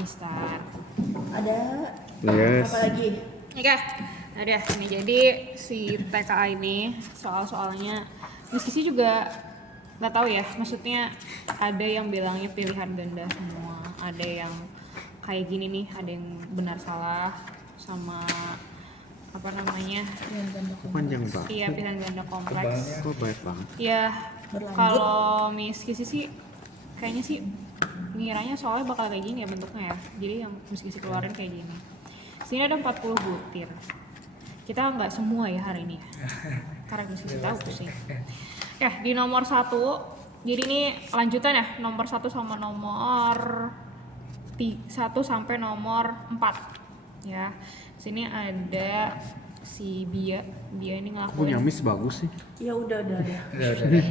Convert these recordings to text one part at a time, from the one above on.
mistar. Ada Yes. apa lagi? Oke, udah ini jadi si TKA ini soal-soalnya diskusi juga nggak tahu ya, maksudnya ada yang bilangnya pilihan ganda semua, ada yang kayak gini nih, ada yang benar salah sama apa namanya, Panjang banget. iya pilihan ganda kompleks. Kok baik banget. Ya Berlanjut. kalau miskisi sih kayaknya sih ngiranya soalnya bakal kayak gini ya bentuknya ya, jadi yang miskisi keluarin kayak gini. Sini ada 40 butir. Kita nggak semua ya hari ini karena miskisi tahu pusing. Ya di nomor 1, jadi ini lanjutan ya, nomor 1 sama nomor 1 sampai nomor 4 ya. Sini ada si Bia ini Punya ngelakuin. Miss bagus sih. Ya udah.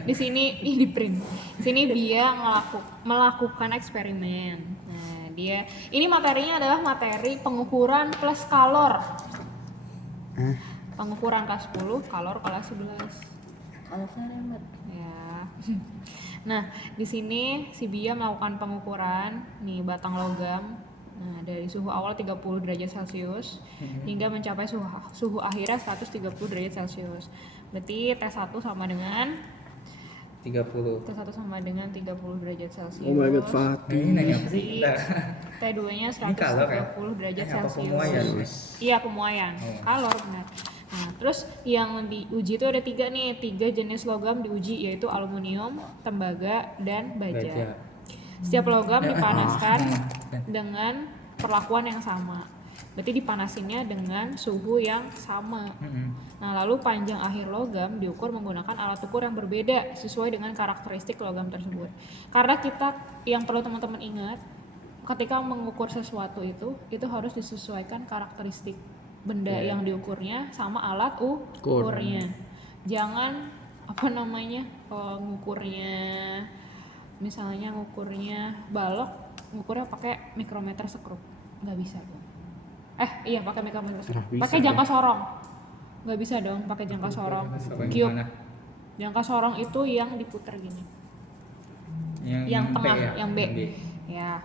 Di sini di print. Di sini dia melakukan eksperimen. Nah, dia ini materinya adalah materi pengukuran plus kalor. Pengukuran kelas 10, kalor kelas 11. Kalau saya remet. Ya. Nah, di sini si Bia melakukan pengukuran nih batang logam. Nah, dari suhu awal 30 derajat Celcius hingga mencapai suhu akhirnya 130 derajat Celcius. Berarti T1 sama dengan 30. T1 sama dengan 30 derajat Celcius. Oh my god, Fatih. Ini nanya apa sih? T2-nya Ini kalor ya? 130 derajat Apa Celcius. pemuaian? Iya, pemuaian. Oh. Kalor benar. Nah, terus yang diuji itu ada 3 nih, 3 jenis logam diuji yaitu aluminium, tembaga, dan baja. Setiap logam dipanaskan dengan perlakuan yang sama. Berarti dipanasinnya dengan suhu yang sama. Nah, lalu panjang akhir logam diukur menggunakan alat ukur yang berbeda sesuai dengan karakteristik logam tersebut. Karena kita yang perlu teman-teman ingat, ketika mengukur sesuatu itu harus disesuaikan karakteristik benda yang diukurnya sama alat ukurnya. Jangan ngukurnya misalnya ngukurnya balok, ngukurnya pakai mikrometer sekrup, nggak bisa dong. Iya pakai mikrometer sekrup, pakai jangka sorong, nggak bisa dong pakai jangka sorong. Cube, jangka sorong itu yang diputer gini, yang tengah, B ya? yang B. Ya,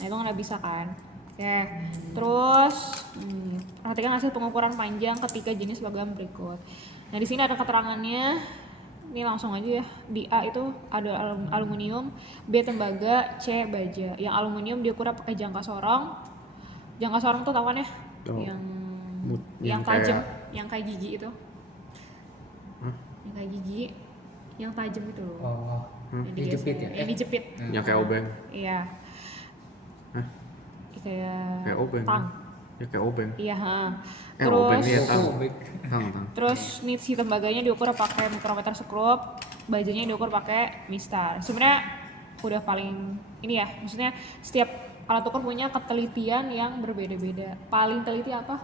nah itu nggak bisa kan. Oke, terus perhatikan hasil pengukuran panjang ketiga jenis logam berikut. Nah di sini ada keterangannya. Ini langsung aja ya. Di A itu ada aluminium, B tembaga, C baja. Yang aluminium diukur pakai jangka sorong. Jangka sorong tuh tahu kan ya? Yang tajam, yang kayak gigi itu. Yang kayak gigi, yang tajam itu loh. Oh, dijepit ya? Yang dijepit. Yang kayak obeng. Iya. Hah? Kayak obeng. tang. Ya kayak obeng. Iya, Obeng terus iya tang. terus nih si tembaganya diukur pakai mikrometer sekrup, bajanya diukur pakai mistar. Sebenarnya udah paling ini ya, maksudnya setiap alat ukur punya ketelitian yang berbeda-beda. Paling teliti apa?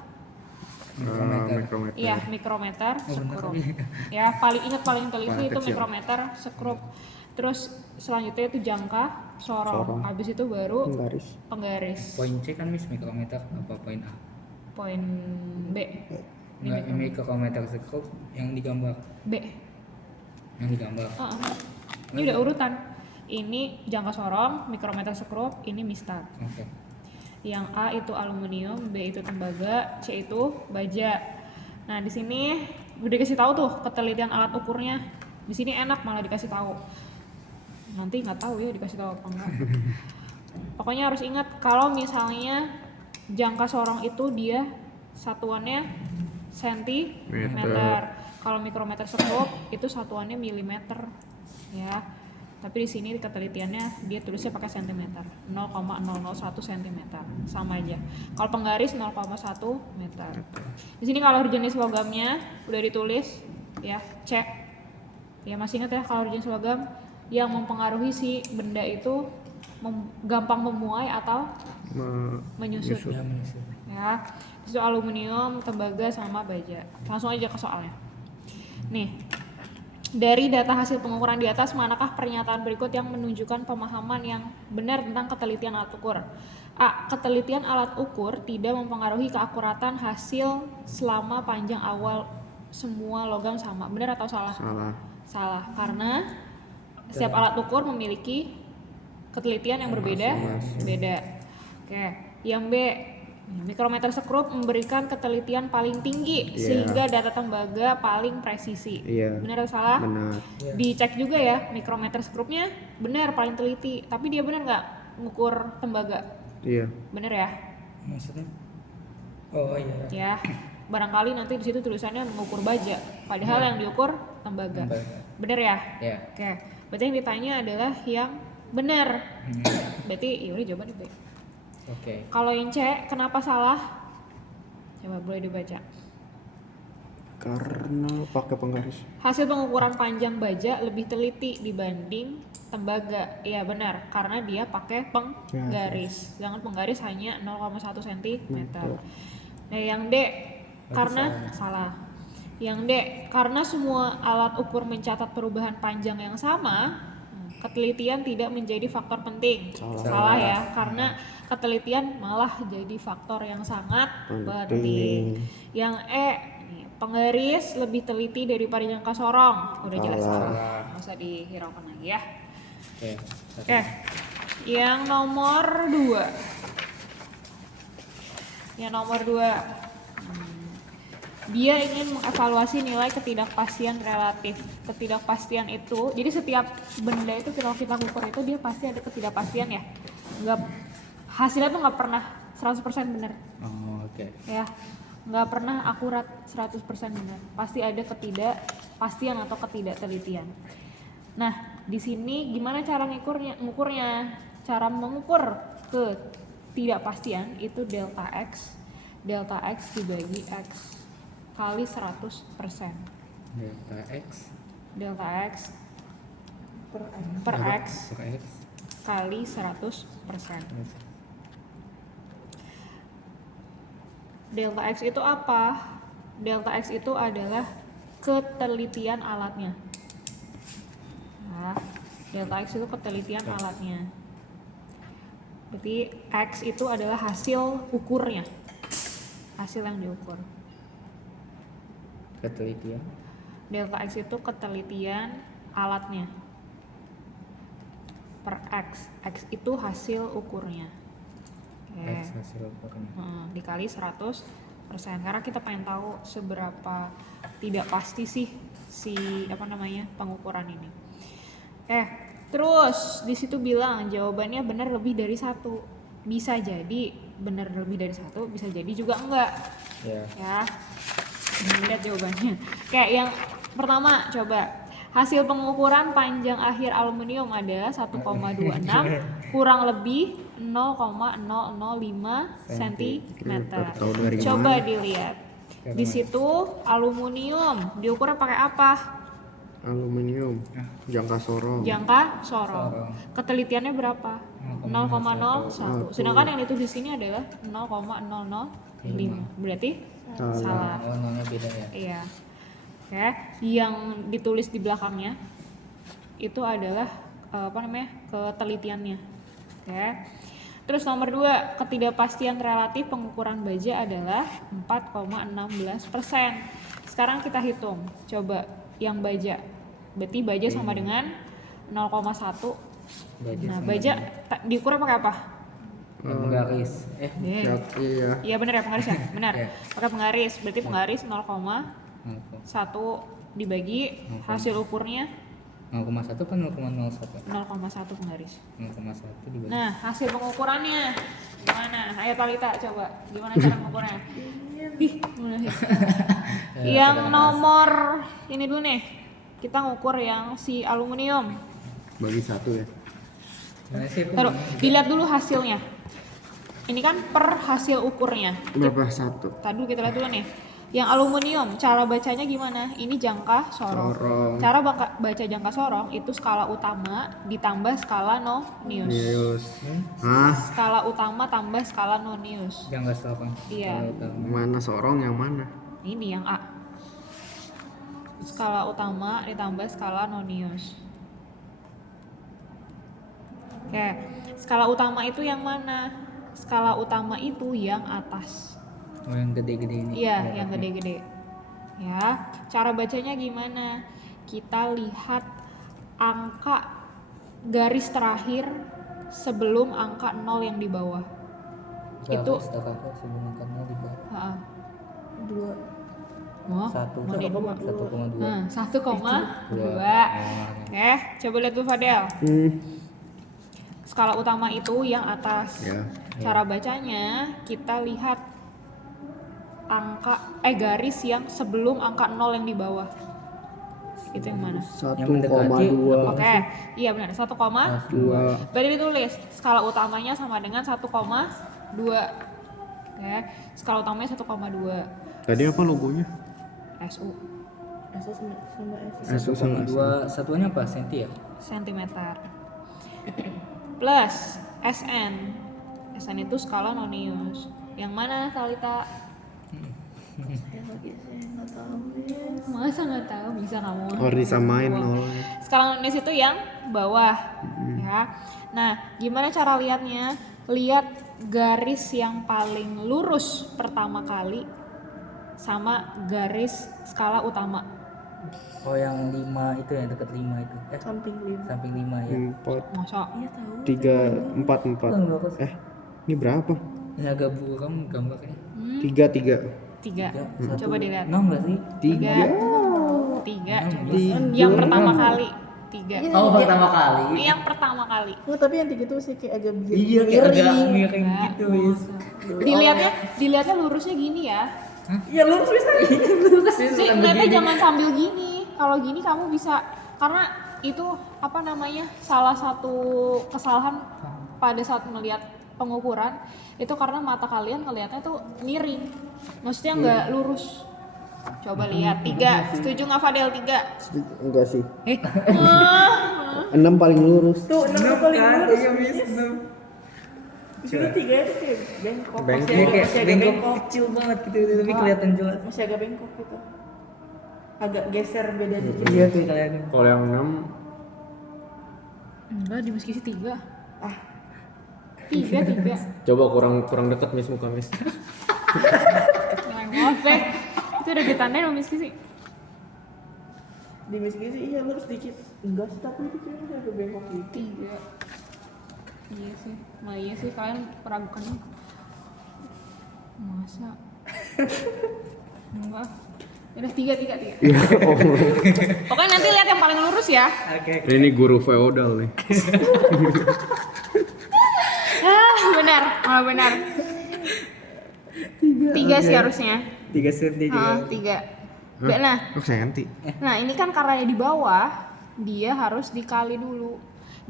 Mikrometer. Iya, mikrometer sekrup. Ya, paling teliti Paling itu kecil. mikrometer sekrup. Terus selanjutnya itu jangka sorong. Habis itu baru penggaris. Poin C kan Miss mikrometer, apa poin A? Poin B. Enggak, ini mikrometer sekrup yang digambar. B. Yang digambar. Ini udah urutan. Ini jangka sorong, mikrometer sekrup, ini mistar. Oke. Yang A itu aluminium, B itu tembaga, C itu baja. Nah, di sini udah dikasih tahu tuh ketelitian alat ukurnya. Di sini enak malah dikasih tahu. Nanti nggak tahu ya dikasih tahu apa enggak. Pokoknya harus ingat kalau misalnya jangka sorong itu dia satuannya sentimeter. Kalau mikrometer sekrup itu satuannya milimeter ya. Tapi di sini ketelitiannya dia tulisnya pakai sentimeter, 0,001 cm, sama aja. Kalau penggaris 0,1 meter. Di sini kalau jenis logamnya udah ditulis ya, cek. Ya masih ingat ya kalau jenis logam yang mempengaruhi si benda itu gampang memuai atau menyusut. Ya, itu aluminium, tembaga sama baja. Langsung aja ke soalnya. Nih. Dari data hasil pengukuran di atas, manakah pernyataan berikut yang menunjukkan pemahaman yang benar tentang ketelitian alat ukur? A. Ketelitian alat ukur tidak mempengaruhi keakuratan hasil selama panjang awal semua logam sama. Benar atau salah? Salah, karena setiap alat ukur memiliki ketelitian yang berbeda. Oke, yang B, mikrometer sekrup memberikan ketelitian paling tinggi Iya. sehingga data tembaga paling presisi. Iya. Benar atau salah? Benar. Iya. Dicek juga ya, mikrometer sekrupnya benar paling teliti, tapi dia benar nggak ngukur tembaga? Iya. Benar ya? Maksudnya? Oh iya. Ya, barangkali nanti di situ tulisannya mengukur baja, padahal Iya. yang diukur tembaga. Tembaga. Benar ya? Ya. Oke, berarti yang ditanya adalah yang benar. Berarti yaudah jawabannya B. Oke. Kalau yang C, kenapa salah? Coba boleh dibaca. Karena pakai penggaris. Hasil pengukuran panjang baja lebih teliti dibanding tembaga. Iya benar, karena dia pakai penggaris. Sedangkan penggaris hanya 0,1 cm. Nah, yang D, karena salah. Yang D, karena semua alat ukur mencatat perubahan panjang yang sama, ketelitian tidak menjadi faktor penting. Salah ya, karena ketelitian malah jadi faktor yang sangat penting. Yang E, nih, penggaris lebih teliti daripada jangka sorong. Udah jelas salah, nggak usah dihiraukan lagi ya. Oke. Oke, yang nomor 2. Yang nomor 2, dia ingin mengevaluasi nilai ketidakpastian relatif. Ketidakpastian itu, jadi setiap benda itu kalau kita ukur itu dia pasti ada ketidakpastian ya. Hasilnya tuh nggak pernah 100% benar. Oh, oke. Ya, nggak pernah akurat 100% benar. Pasti ada ketidakpastian atau ketidaktelitian. Nah, di sini gimana cara ngukurnya? Cara mengukur ketidakpastian itu delta X dibagi X kali 100%. Delta X per X Per X. kali 100%. Delta X itu apa? Delta X itu adalah ketelitian alatnya. Nah, delta X itu ketelitian alatnya. Berarti X itu adalah hasil ukurnya. Hasil yang diukur. Ketelitian. Delta X itu ketelitian alatnya. Per X. X itu hasil ukurnya. Oke. X hasil ukurnya. Dikali 100%. Karena kita pengen tahu seberapa tidak pasti sih si pengukuran ini. Terus di situ bilang jawabannya benar lebih dari 1. Bisa jadi benar lebih dari 1, bisa jadi juga enggak. Ya. Lihat jawabannya. Kayak yang pertama, coba hasil pengukuran panjang akhir aluminium ada 1,26 kurang lebih 0,005 cm. Coba dilihat. Di situ aluminium diukur pakai apa? Aluminium. Jangka sorong. Jangka sorong. Ketelitiannya berapa? 0,01. Sedangkan yang ditulis di sini adalah 0,005. Berarti salah. Oh, nolnya beda ya. Iya. Oke, yang ditulis di belakangnya itu adalah ketelitiannya. Oke. Terus nomor 2, ketidakpastian relatif pengukuran baja adalah 4,16%. Sekarang kita hitung. Coba yang baja. Berarti baja sama dengan 0,1. Nah, baja diukur pakai apa? Penggaris. Iya. Iya benar ya, penggaris ya? Benar. Iya. Pakai penggaris. Berarti penggaris 0,1 dibagi hasil ukurnya 0,1 kan 0,01. 0,1 penggaris. 0,1 dibagi. Nah, hasil pengukurannya gimana? Ayo Talita coba. Gimana cara mengukurnya? Ih, gimana sih? Yang nomor ini dulu nih. Kita ngukur yang si aluminium. Bagi 1 ya. Gimana sih? Taruh, dilihat dulu hasilnya. Ini kan per hasil ukurnya. Berapa 1? Tadi dulu kita lihat dulu nih. Yang aluminium, cara bacanya gimana? Ini jangka sorong. Cara baca jangka sorong itu skala utama ditambah skala nonius. Skala utama tambah skala nonius. Jangka sorong. Iya. Mana sorong yang mana? Ini yang A. Skala utama ditambah skala nonius. Oke, skala utama itu yang mana? Skala utama itu yang atas. Oh, yang gede-gede ini. Iya, yang gede-gede. Ya, cara bacanya gimana? Kita lihat angka garis terakhir sebelum angka 0 yang di bawah. Itu kakak hubungannya di bawah. heeh. 2. Oh, Satu. mau di 1,2. 1,2. Oke, coba lihat tuh Fadel. Skala utama itu yang atas. Ya. Cara bacanya kita lihat garis yang sebelum angka 0 yang di bawah. Itu yang mana? 1,2. Oke, iya benar. 1,2. 2. Berarti ditulis skala utamanya sama dengan 1,2. Oke, skala utamanya 1,2. Tadi apa logonya? SU Rasa sama S. SU sama 1,2 satuannya apa? Senti ya? sentimeter. Plus SN. SN itu skala nonius. Yang mana Salita? Saya nggak tahu ya. Masa nggak tahu, bisa kamu? Oh, disamain Wow. 0. Skala nonius itu yang bawah, ya. Nah, gimana cara lihatnya? Lihat garis yang paling lurus pertama kali sama garis skala utama. Oh yang 5 itu yang dekat 5 itu. Samping 5. Samping 5 ya. 4, Masa? Iya tahu. 3, 4, 4. Ini berapa? Ini agak buram gambarnya. 3, 3. 3. Satu, Coba dilihat. 6 nggak sih? 3. 3. 3. Coba. Tiga. Yang pertama kali. 3. Oh pertama kali. Ini yang pertama kali. Oh, tapi yang 3 tuh sih kayak agak Iya kayak agak miring Ya, gitu wis. Dilihatnya lurusnya gini ya. Iya lu bisa. Sih, ngeliatnya jangan sambil gini. Kalau gini kamu bisa, karena itu apa namanya, salah satu kesalahan pada saat melihat pengukuran itu karena mata kalian ngelihatnya tuh miring, maksudnya nggak lurus. Coba lihat 3, setuju nggak Fadel 3? Enggak sih. 6 Ah, paling lurus. Tuh 6 paling lurus. Iya wis. Di sini 3 itu kayak bengkok. Bengkok. Masih Kayak agak bengkok bengkok. kecil banget gitu tapi kelihatan jelas. Masih agak bengkok gitu. Agak geser beda dikit. Iya tuh kalian. Kalau yang 6 enggak, di Miss Kisi 3. 3. coba kurang dekat Miss muka Miss. Maaf deh, itu udah ditandain sama Miss Kisi. Di meski sih iya lurus dikit. Enggak sih, tapi itu kayaknya agak bengkok gitu. 3. Iya sih, iya sih kalian meragukannya. Masa? Enggak. Udah 3. Iya. Oh. Pokoknya nanti lihat yang paling lurus ya. Oke. Ini guru feodal nih. Benar, malah benar. 3 sih harusnya. 3 senti juga. 3. Nah, Oh, senti. nah ini kan karena di bawah dia harus dikali dulu.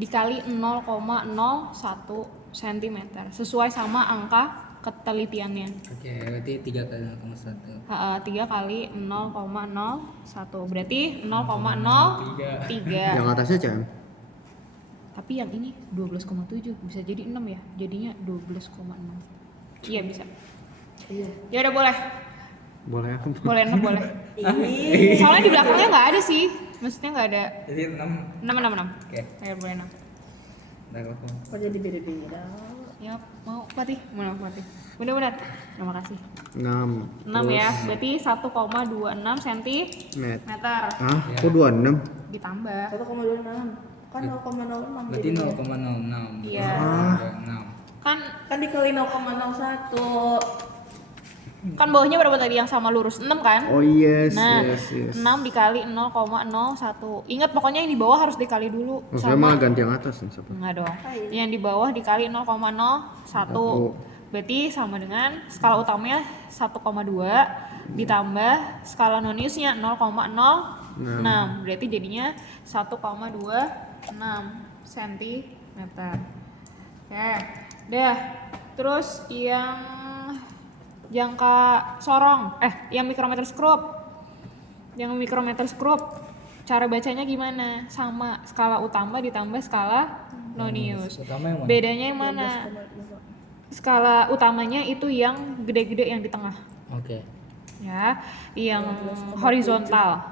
Dikali 0,01 cm sesuai sama angka ketelitiannya. Oke, berarti 3 kali 0,1. 3 kali 0,01 berarti 0,03. Yang atasnya cm. Tapi yang ini 12,7 bisa jadi 6 ya. Jadinya 12,6. Iya bisa. Iya. Ya udah boleh. Boleh apa? Boleh 6 boleh. Ih. Soalnya di belakangnya nggak ada sih. Maksudnya nggak ada. Jadi 6. 6. Oke. Ya boleh 6. Ntar aku. Kok jadi beda-beda? Ya mau Fatih, mana Fatih? Benar-benar. Terima kasih. 6. 6 ya. Berarti 1,26 cm. Meter. Ah, kok 26? Ditambah. 1,26. Kan 0,06. Berarti jadinya. 0,06. Iya. 6. Kan Dikali 0,01. bawahnya berapa tadi yang sama lurus? 6 kan? Oh yes, Nah, yes. 6 dikali 0,01. Ingat pokoknya yang di bawah harus dikali dulu. Maksudnya malah ganti yang atas nih siapa? Enggak dong. Yang di bawah dikali 0,01. Berarti sama dengan skala utamanya 1,2 ditambah skala noniusnya 0,06. Berarti jadinya 1,26 cm. Oke. Dah. Terus yang jangka sorong, yang mikrometer skrup. Yang mikrometer skrup, cara bacanya gimana? Sama skala utama ditambah skala nonius. Utama yang mana? Bedanya yang mana? Skala utamanya itu yang gede-gede yang di tengah, Oke. ya, yang horizontal.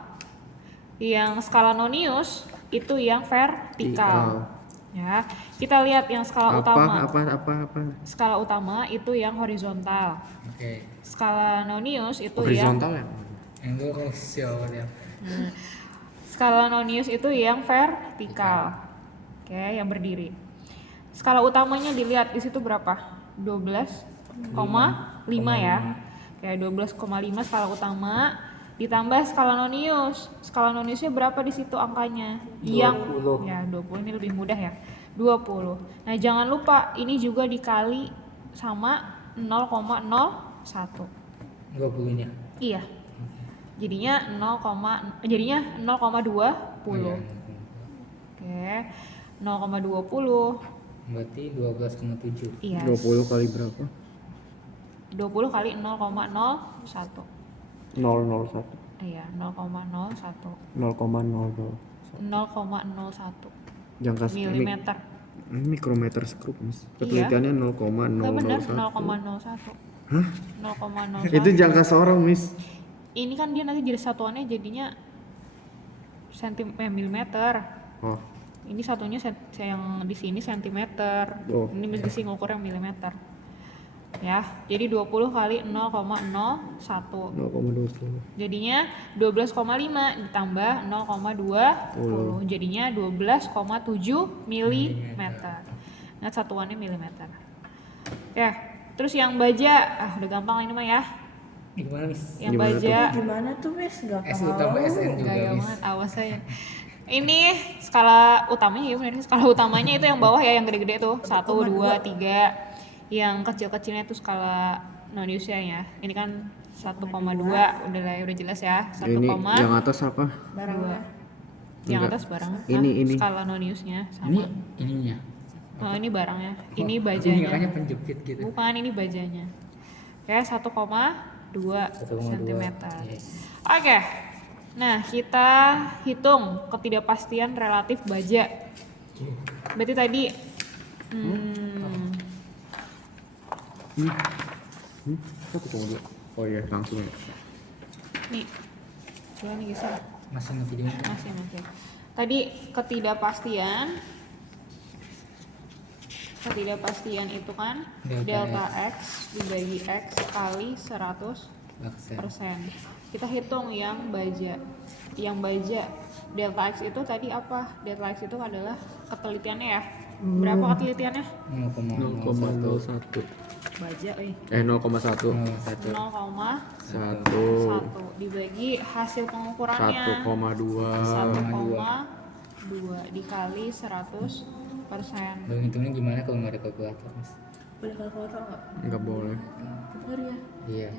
Yang skala nonius itu yang vertikal. Ya, kita lihat yang skala utama. Apa? Skala utama itu yang horizontal. Oke. Skala nonius itu Horizontal ya? Yang lurus ya dia. Skala nonius itu yang vertikal. Oke, yang berdiri. Skala utamanya dilihat di situ berapa? 12. ya. Kayak 12,5 skala utama ditambah skala nonius. Skala noniusnya berapa di situ angkanya? 20. Ya, 20 ini lebih mudah ya. 20. Nah, jangan lupa ini juga dikali sama 0,01. 20-nya. Iya. Jadinya 0,20. Oke. 0,20. Berarti 12,7. Iya. 20 kali berapa? 20 kali 0,01. 001. Iya, 0,01. 0,00. 0,01 Jangka milimeter. Ini mikrometer skrup, Mas. Iya. Penelitiannya Enggak benar, 0,001. 0,01. Hah? 0,01. Itu jangka seorang, Miss. Ini kan dia nanti jadi satuannya jadinya milimeter. Oh, Ini satunya yang di sini sentimeter. Oh. Ini mesti ngukurnya milimeter. Ya, jadi 20 kali 0,01. 0,20. Jadinya 12,5 ditambah 0,20. Jadinya 12,7 milimeter. Nah, satuannya milimeter. Oke, terus yang baja, udah gampang ini mah ya. Gimana, Miss? Yang Gimana baja, Gimana tuh Miss? Gak SU tahu. tambah SN juga, gaya Miss. banget, awas saya. Ini skala utamanya ya benar, skala utamanya itu yang bawah ya, yang gede-gede tuh 1, 2, 3. Yang kecil-kecilnya itu skala noniusnya ya. Ini kan 1,2, udah lah, udah jelas ya. 1, Ini yang atas apa? Barangnya. yang Enggak. atas barang. Ini. Skala noniusnya sama. Ini ininya. Oh, ini barangnya. Ini Aku bajanya. ngiranya penjepit gitu. Bukan, ini bajanya. Kayak 1,2 cm. Yes. Oke. Nah, kita hitung ketidakpastian relatif baja. Berarti tadi Aku tunggu dulu. Oh iya, langsung ya. nih. Coba nih geser. Masih nge-video. Masih. Tadi ketidakpastian itu kan delta x dibagi x kali 100%. Kita hitung yang baja. Yang baja delta x itu tadi apa? Delta x itu adalah ketelitiannya ya. Berapa ketelitiannya? 0,01. Baja 0,1. 0,1 dibagi hasil pengukurannya 1,2. 1,2 dikali 100%. Lo ngitungnya gimana kalau nggak ada kalkulator, Mas? Boleh kalkulator nggak? Enggak boleh. Bener ya. Iya.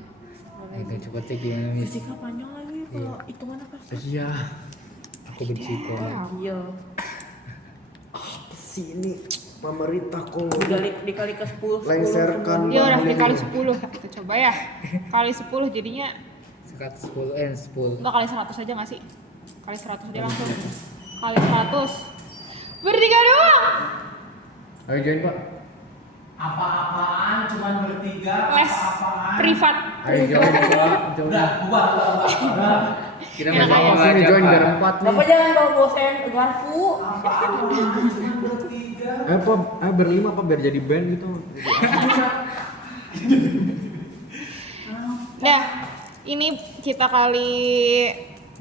Itu cepetnya gimana, Miss? Fisika panjang lagi kalau hitungannya pasti. Iya. Aku benci kok. Iya. Sini pemerintah kok Dikali ke 10. lengserkan. Ya udah dikali 10. Kita coba ya. Kali 10 jadinya 10. enggak kali 100 aja nggak sih? Kali 100 aja langsung. Kali 100. Bertiga doang. Ayo join, Pak. Apa-apaan cuman bertiga? Les privat. Ayo join, Pak. Udah, bubar. Kita Enak mau aja. Sini join biar 4 nih. Bapak jangan bawa bosen garpu. Pak, berlima Pak biar jadi band gitu. Nah, ini kita kali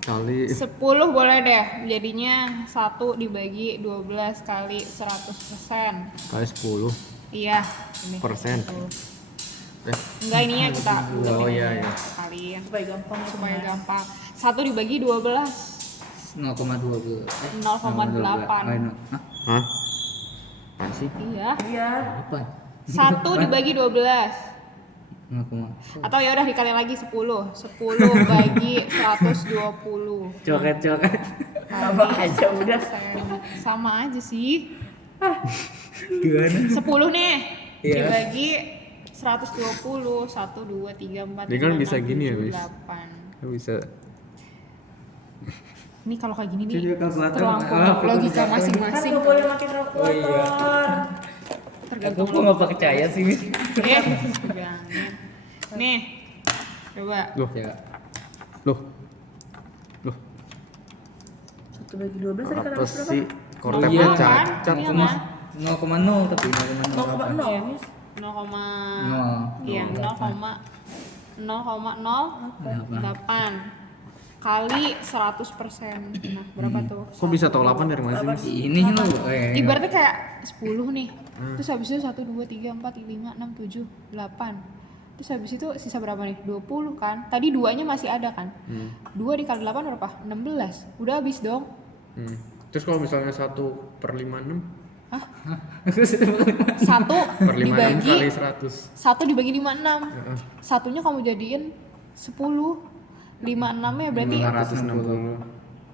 10 boleh deh. Jadinya 1 dibagi 12 kali 100%. kali 10 Iya, ini. persen. 10. Enggak, ininya kita Oh, iya. kaliin Supaya gampang. supaya gampang. 1 dibagi 12. 0,20. 0,8. Hah? Apa sih? Iya. Iya. Apa? 1 dibagi 12. 0, Atau ya udah dikali lagi 10. 10 bagi 120. coret. Sama aja udah. Sama aja sih. Gimana? 10 nih. Iya. Dibagi 120. 1 2 3 4 Dia kan 5, bisa 6, gini ya, 7, Miss? 8. Bisa. Ini kalau kayak gini nih Jadi kalkulator. terlampau logika Kan masing-masing. nggak boleh pakai kalkulator. Aku kok nggak percaya sih, Miss? Jangan. Nih. Coba. Loh, Ya. loh. 1 bagi 12 tadi kata Apa Mas berapa? sih? Oh, Korteknya iya. cacat. Iya Aku kan? Mas 0,0 tapi 0,0 Iya. Miss. 0,08 kali 100%. Nah, berapa tuh? Kok bisa tahu 8 dari mana sih, Mas? Ini lo. Ibaratnya kayak 10 nih. Terus habis itu 1, 2, 3, 4, 5, 6, 7, 8. Terus habis itu sisa berapa nih? 20 kan? Tadi 2-nya masih ada kan? 2 dikali 8 berapa? 16. Udah habis dong. Terus kalau misalnya 1/56? Hah? 1 Per 56 dibagi kali 100. 1 dibagi 56. Satunya kamu jadiin 10. 56 ya berarti 560.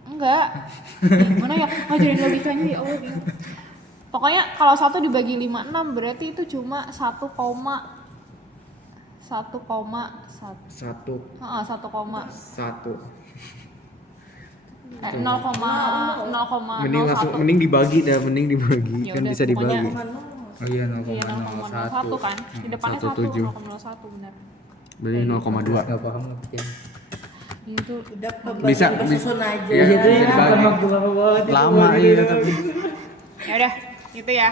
enggak. Gimana ya? Ngajarin logikanya ya Allah. Bingung. Pokoknya kalau 1 dibagi 56 berarti itu cuma 1, 1 0,01. mending dibagi dah, mending dibagi. Ya Kan udah, bisa pokoknya- dibagi. Oh iya, Iya 0,01 0,01. kan? Di depannya 1, 17. 0,01 benar. Berarti 0,2. Nggak paham nggak percaya. Itu Udah Bisa, kesusun aja. Iya, ya. bisa dibagi. Lama iya tapi. ya udah, gitu ya.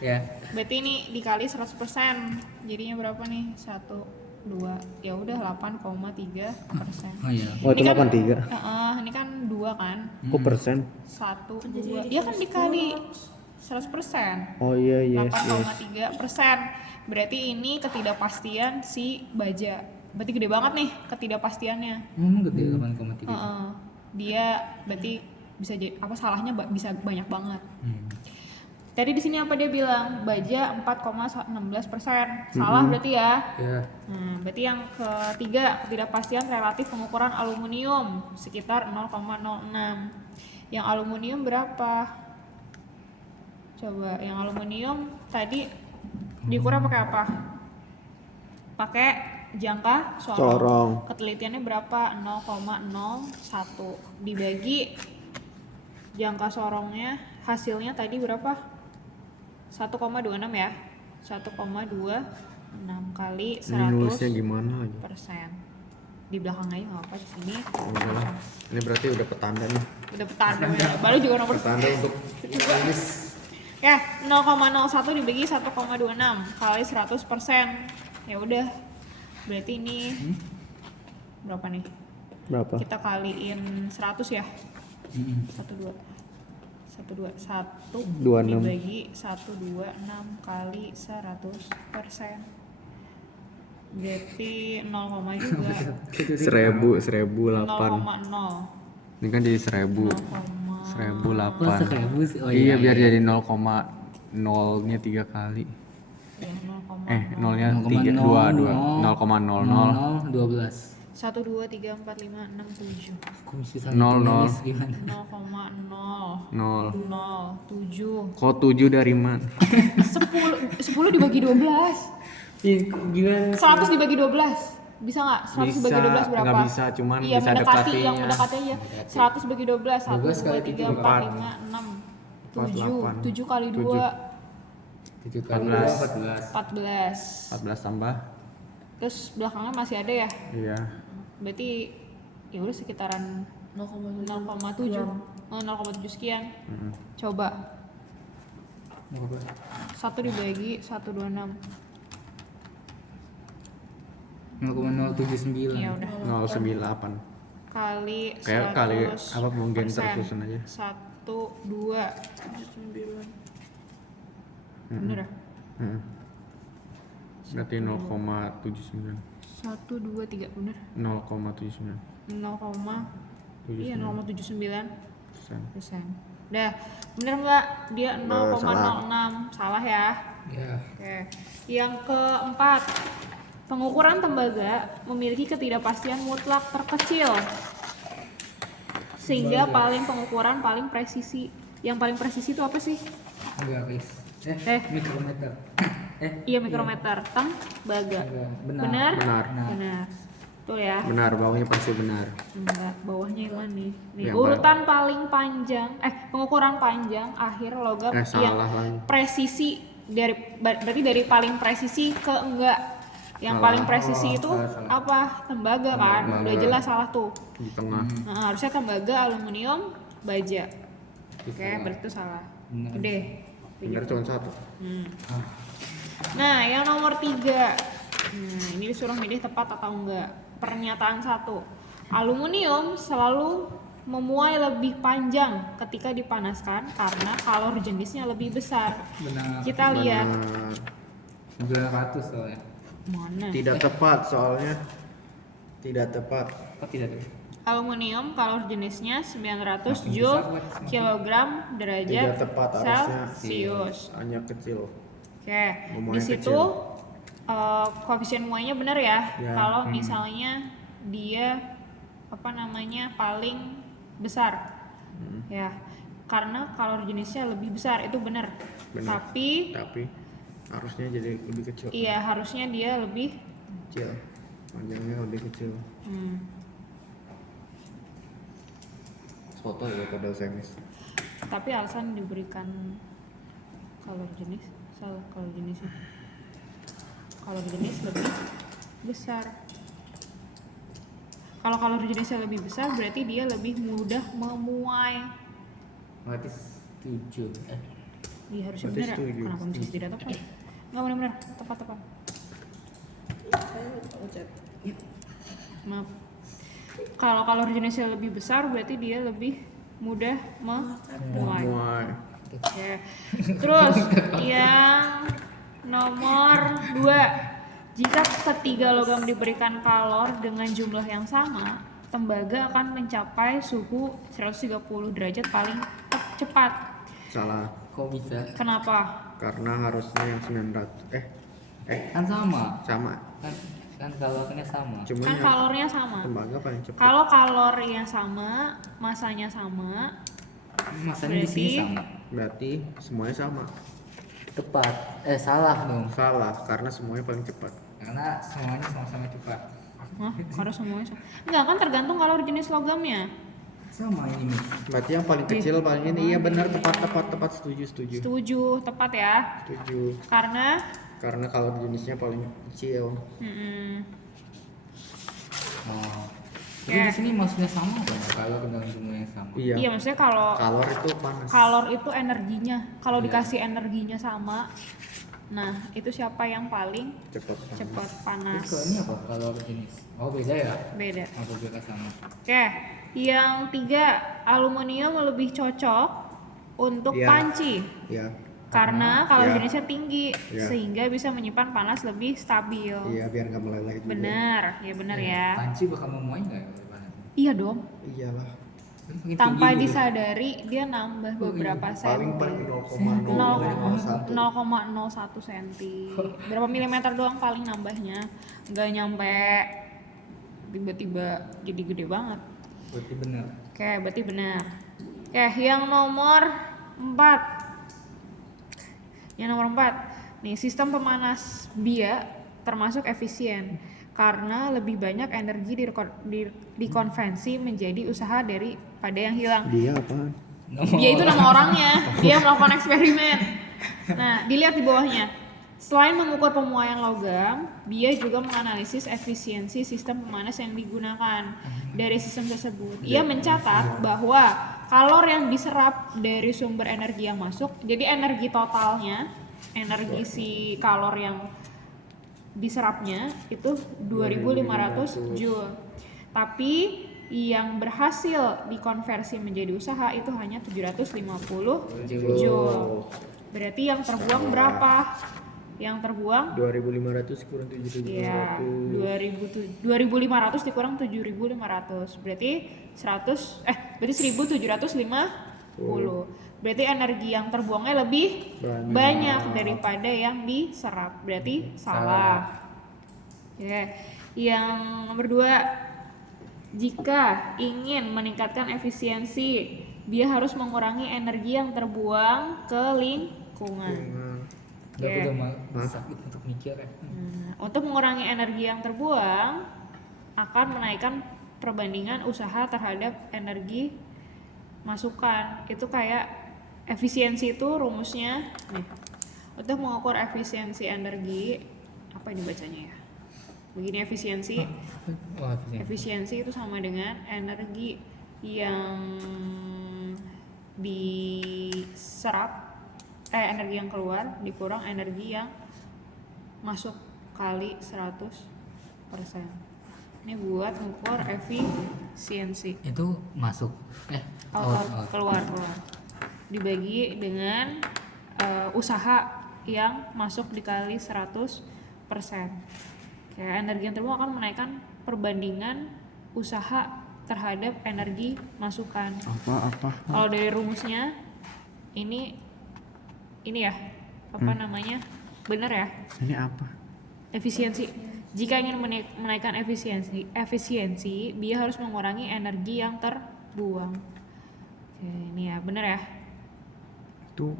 Ya. Berarti ini dikali 100%. Jadinya berapa nih? 1, 2. Ya udah 8,3%. Oh iya. Oh, itu Ini kan- 83. Ini kan 2 kan? Kok persen? 1, 2. Dia kan dikali 100%. Oh iya, yes. 8,3%. Berarti ini ketidakpastian si baja. Berarti gede banget nih ketidakpastiannya. Gede 8,3. Dia berarti bisa apa salahnya bisa banyak banget. Tadi di sini apa dia bilang? Baja 4,16%. Salah berarti ya. Ya. Berarti yang ketiga, ketidakpastian relatif pengukuran aluminium sekitar 0,06. Yang aluminium berapa? Coba yang aluminium tadi diukur pakai apa? Pakai jangka sorong. Ketelitiannya berapa? 0,01 dibagi jangka sorongnya, hasilnya tadi berapa? 1,26 ya. 1,26 kali 100%. Ini nulisnya gimana lagi? Di belakang aja nggak apa di sini. Enggak lah. Ini berarti udah petanda nih. Udah petanda ya. Baru juga nomor Petanda untuk tulis. ya 0,01 dibagi 1,26 kali 100%. Ya udah. Berarti ini berapa nih? Berapa? Kita kaliin 100 ya. 1 dibagi 126 kali 100%. Berarti 0, juga. 1008. 0,0. Ini kan jadi 1000. 1008. 1000 sih. Oh Iya, biar jadi 0,0-nya 3 kali. Ya, 0,0. Nolnya 3, 2, 0,00. 12. 1, 2, 3, 4, 5, 6, 7. Aku mesti saling 0, tulis gimana? 0,0 0. 7. Kok 7 dari mana? 10 dibagi 12. Gimana? 100 dibagi 12. Bisa nggak? 100 dibagi 12 berapa? Nggak bisa, cuman iya, bisa mendekati, dekatinya. yang mendekati aja. 100 bagi 12. 1, 12 kali 2, 3, 4, 5, 6, 7. 7 kali 2. 7 kali 14. 14. 14 tambah. Terus belakangnya masih ada ya? Iya. Berarti ya udah sekitaran 0,7. 0,7 sekian. Coba. 1 dibagi 126. 0,079. Ya udah. 098. Kali 100 Kayak kali apa mungkin tersusun aja. 1, 2, 79. Bener ya? Berarti 0,79. 1, 2, 3 bener. 0,79. 0, iya 0,79%. Persen. Udah, bener nggak? Dia 0,06. Salah ya? Ya. Oke. Yang keempat, pengukuran tembaga memiliki ketidakpastian mutlak terkecil sehingga pengukuran paling presisi. Yang paling presisi itu apa sih? Enggak, guys. Mikrometer. Iya, mikrometer. Tembaga. Benar. Benar? Benar. Benar. Betul ya? Benar, bawahnya pasti benar. Enggak, bawahnya yang mana nih? Nih, Yang urutan paling panjang, pengukuran panjang akhir logam yang salah lagi. presisi berarti dari paling presisi ke enggak. Yang paling presisi itu apa? Tembaga kan? Udah jelas salah tuh. Di tengah. Nah, harusnya tembaga, aluminium, baja. Oke, berarti itu salah. Udah. Benar cuma satu. Nah, yang nomor 3. Ini disuruh milih tepat atau enggak. Pernyataan 1. Aluminium selalu memuai lebih panjang ketika dipanaskan karena kalor jenisnya lebih besar. Benar. Kita lihat Benar. 900 soalnya. mana. Tidak tepat soalnya. Tidak tepat. Kok tidak tuh? Aluminium kalor jenisnya 900 Makin Joule besar berarti semakin- kilogram derajat Tidak tepat harusnya. Celcius. Hanya kecil. Oke, di Memuainya situ kecil. koefisien muainya benar ya. Ya. Kalau misalnya dia paling besar, ya, karena kalor jenisnya lebih besar itu benar. Benar. Tapi Tapi harusnya jadi lebih kecil. iya harusnya dia lebih. Kecil. Panjangnya lebih kecil. Foto ya pada semis. Tapi alasan diberikan kalor jenis salah kalor jenisnya. Kalor jenis lebih besar. Kalau kalor jenisnya lebih besar berarti dia lebih mudah memuai. Berarti 7. Iya harusnya Berarti benar ya. setuju. Kenapa bisa tidak tepat? Enggak benar-benar tepat. Saya lupa chat. Maaf. Kalau kalor jenisnya lebih besar berarti dia lebih mudah memuai. Muai. Oke. Terus yang nomor 2. Jika ketiga logam diberikan kalor dengan jumlah yang sama, tembaga akan mencapai suhu 130 derajat paling cepat. Salah. Kok bisa? Kenapa? Karena harusnya yang 900. Kan sama. Sama. Kan kalornya sama. Cuma Kan yang kalornya sama. tembaga paling cepat. Kalau kalornya sama, masanya sama, Masanya di sini berarti- sama. Berarti semuanya sama. Tepat. Salah dong. Salah karena semuanya paling cepat. Karena semuanya sama-sama cepat. hah? Kalau semuanya sama. Enggak kan tergantung kalor jenis logamnya. Sama ini nih. Berarti yang paling kecil paling ini iya benar tepat setuju. Setuju, tepat ya. Setuju. Karena kalau jenisnya paling kecil. Oh. Oke. Jadi di sini maksudnya sama dong kalau dengan jumlah yang sama. Iya. Iya, maksudnya kalau Kalor itu panas. kalor itu energinya. Kalau Iya. dikasih energinya sama, nah itu siapa yang paling Cepat panas. cepat Terus panas? kalau ini apa? Kalor jenis. Oh beda ya? Beda. Apa beda sama? Oke, yang 3, aluminium lebih cocok untuk Iya. panci Iya. karena kalor Iya. jenisnya tinggi Iya. sehingga bisa menyimpan panas lebih stabil. Iya biar nggak meleleh juga. Benar, ya benar ya. Panci bakal memuai nggak ya? Iya dong. Iyalah. Makin Tanpa tinggi gitu. disadari dia nambah beberapa Paling senti. 0,001. 0,01 cm. Berapa milimeter doang paling nambahnya. Nggak nyampe tiba-tiba jadi gede banget. Berarti benar. Oke, berarti benar. Oke, yang nomor 4. Yang nomor 4. Nih, sistem pemanas bia termasuk efisien karena lebih banyak energi dikonversi menjadi usaha daripada yang hilang. Dia apaan? Dia itu nama orangnya. Dia melakukan eksperimen. Nah, dilihat di bawahnya. Selain mengukur pemuaian logam, dia juga menganalisis efisiensi sistem pemanas yang digunakan dari sistem tersebut. Ia mencatat bahwa kalor yang diserap dari sumber energi yang masuk, jadi energi totalnya, energi si kalor yang diserapnya itu 2.500 Joule. Tapi yang berhasil dikonversi menjadi usaha itu hanya 750 Joule. Berarti yang terbuang berapa? Yang terbuang 2.500 kurang 7.500. ya 2.500 dikurang 7.500. Berarti 1.750. Berarti energi yang terbuangnya lebih banyak daripada yang diserap. Berarti salah. Oke. Yang nomor 2, jika ingin meningkatkan efisiensi, dia harus mengurangi energi yang terbuang ke lingkungan. Udah Oke. udah sakit untuk mikir ya. Untuk mengurangi energi yang terbuang akan menaikkan perbandingan usaha terhadap energi masukan. Itu kayak efisiensi itu rumusnya nih. Untuk mengukur efisiensi energi, apa ini bacanya ya? Begini efisiensi. Wah, efisien. Efisiensi itu sama dengan energi yang diserap, energi yang keluar dikurang energi yang masuk kali 100%. Ini buat ngukur efisiensi. Itu masuk. Out. Keluar. Dibagi dengan usaha yang masuk dikali 100%. Kayak energi yang terbuang akan menaikkan perbandingan usaha terhadap energi masukan. Apa? Kalau dari rumusnya ini ya, namanya? Benar ya? Ini apa? Efisiensi. Jika ingin menaikkan efisiensi, dia harus mengurangi energi yang terbuang. Oke, ini ya, benar ya? Itu